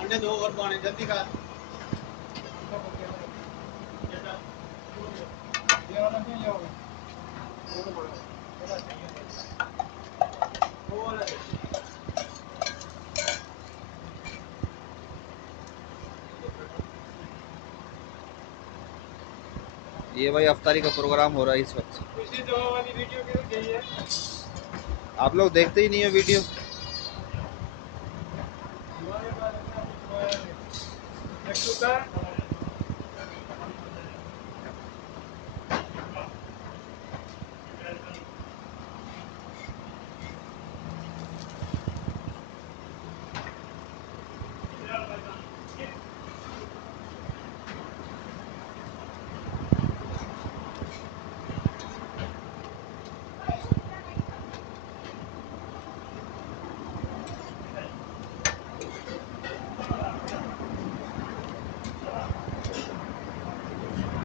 अंडे दो और पाने जल्दी खा। ये भाई अफ्तारी का प्रोग्राम हो रहा है इस वक्त। पिछली दवा वाली वीडियो क्यों गई है? आप लोग देखते ही नहीं हो वीडियो। हमारे पास इतना कुछ हुआ है नहीं। एक तो